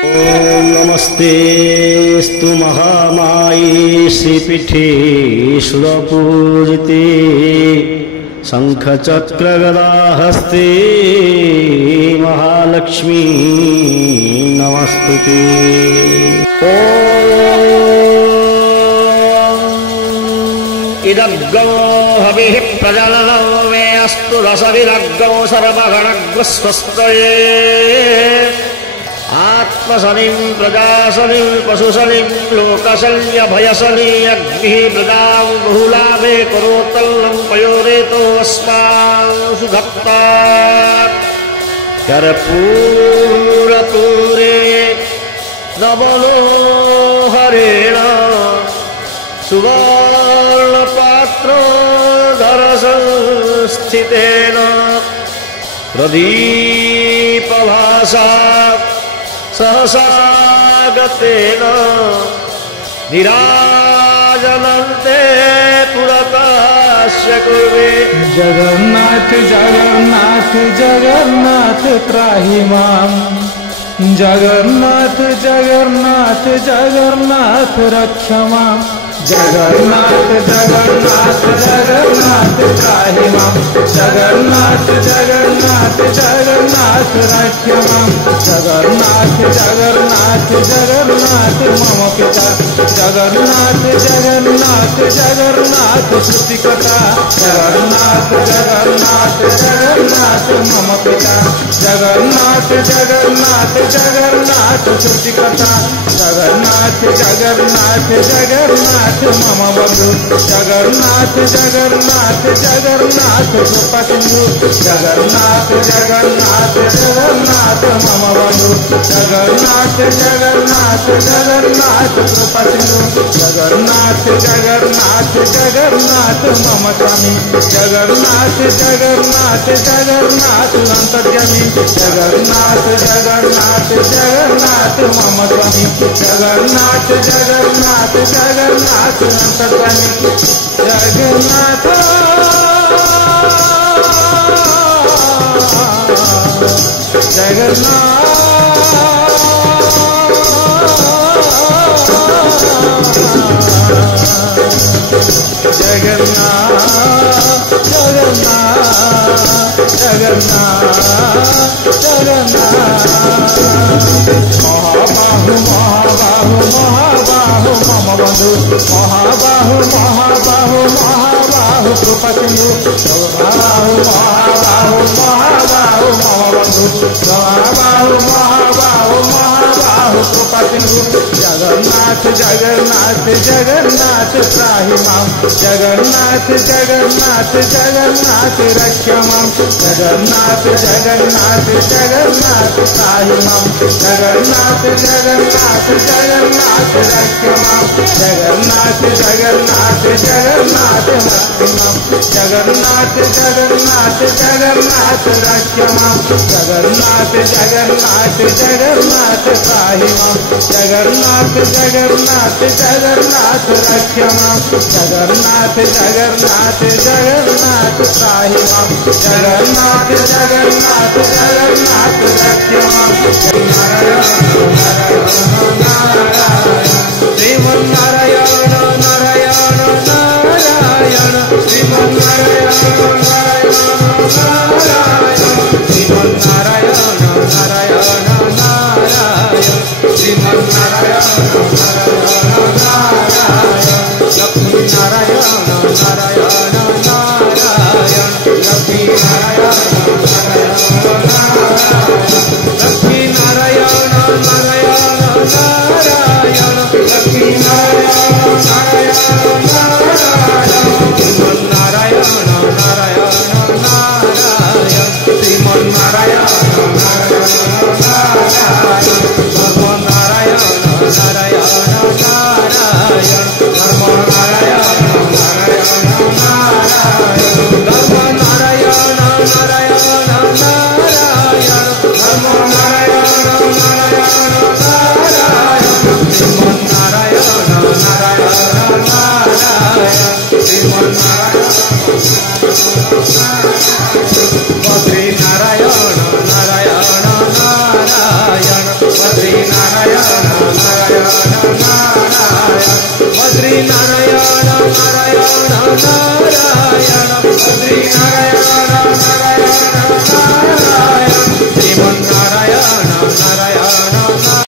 ओम नमस्तेस्तु महामाये श्रीपीठे सुरपूजिते शंखचक्रगदाहस्ते महालक्ष्मी नमस्तुते। इदग्गो हविः प्रजननो मे अस्तु रसविदग्गो सर्वगणग्रस्वस्तये आत्मशनिं प्रजाशनिं पशुशनिं लोकशल्यभयशनि अग्निः प्रजां बहुलाभे करोत्तल्लं पयोरेतो अस्मान् सुधत्तात् कर्पूरपूरे नवलोहरेण सुवर्णपात्रोदरसंस्थितेन प्रदीपभासा सहसागतेन निराजनन्ते पुरतस्य कुर्वे। जगन्नाथ जगन्नाथ जगन्नाथ त्राहि मां, जगन्नाथ जगन्नाथ जगन्नाथ रक्ष मां, जगन्नाथ जगन्नाथ जगन्नाथ त्राहि मां, जगन्नाथ जगन्नाथ जगन्नाथ रक्ष मां, जगन्नाथ जगन्नाथ जगन्नाथ मम पिता, जगन्नाथ जगन्नाथ जगन्नाथ श्रुतिकथा, जगन्नाथ जगन्नाथ जगन्नाथ मम पिता, जगन्नाथ जगन्नाथ जगन्नाथ श्रुतिकथा, जगन्नाथ जगन्नाथ जगन्नाथ मम बंधु, जगन्नाथ जगन्नाथ जगन्नाथ कृपा सिंधु, जगन्नाथ जगन्नाथ जगन्नाथ मम बंधु, जगन्नाथ जगन्नाथ जगन्नाथ कृपा सिंधु, जगन्नाथ जगन्नाथ जगन्नाथ मम स्वामी, जगन्नाथ जगन्नाथ जगन्नाथ अंतर्यामी, जगन्नाथ जगन्नाथ जगन्नाथ मम स्वामी, जगन्नाथ जगन्नाथ जगन्नाथ अंतर्यामी, जगन्नाथ जगन्नाथ जगन्नाथ जगन्नाथ जगन्नाथ महाबाहु महाबाहु महाबाहु मम बंधु, महाबाहु महाबाहु महाबाहु कृपा सिंधु, महाबाहु महाबाहु महाबाहु मम बंधु, महाबाहु महाबाहु महाबाहु कृपा सिंधु, जगन्नाथ जगन्नाथ जगन्नाथ त्राहि मां, जगन्नाथ जगन्नाथ जगन्नाथ रक्ष मां, जगन्नाथ जगन्नाथ जगन्नाथ त्राहि मां, जगन्नाथ जगन्नाथ जगन्नाथ रक्ष मां, जगन्नाथ जगन्नाथ जगन्नाथ मुक्ति मां, जगन्नाथ जगन्नाथ जगन्नाथ रक्ष मां, जगन्नाथ जगन्नाथ जगन्नाथ त्राहि मां, जगन्नाथ जगन्नाथ जगन्नाथ रक्ष मां, जगन्नाथ जगन्नाथ जगन्नाथ त्राहि मां, जगन्नाथ जगन्नाथ जगन्नाथ रक्ष मां। Sriman Narayana Narayan Narayan, Sriman Narayana Narayan Narayan, Sriman Narayana Narayan Narayan, Sriman Narayana Narayan Narayan, Lakshmi Narayan Narayan Narayan, Lakshmi Narayan Narayan Narayan, Lakshmi Narayan Narayan Narayan, Lakshmi Narayan Narayan Narayan, Sriman Narayana Narayan Narayan, Sriman Narayana Narayan Narayan, Dharmnarayan Narayan Narayan, Dharmnarayan Narayan Narayan, Dharmnarayan Narayan Narayan, Dharmnarayan Narayan Narayan, Sriman Narayana Narayan Narayan, Sriman Narayana Badri Narayan Narayan Narayan, Bhadri Narayana Narayana Narayana Bhadri Narayana